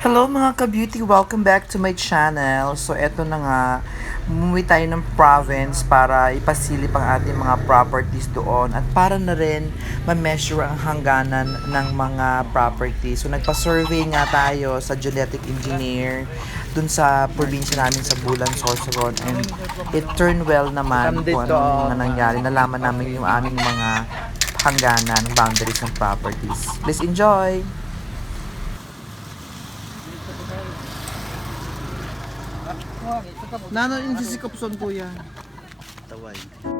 Hello mga ka-beauty! Welcome back to my channel. So eto na nga, umuwi tayo ng province para ipasilip ang ating mga properties doon at para na rin ma-measure ang hangganan ng mga properties. So nagpa-survey nga tayo sa genetic engineer dun sa probinsya namin sa Bulan, Sorsogon, and it turned well naman kung anong mga nangyari. Nalaman namin yung aming mga hangganan, boundaries ng properties. Please enjoy! Nano yung sisikapson kuya. Taway.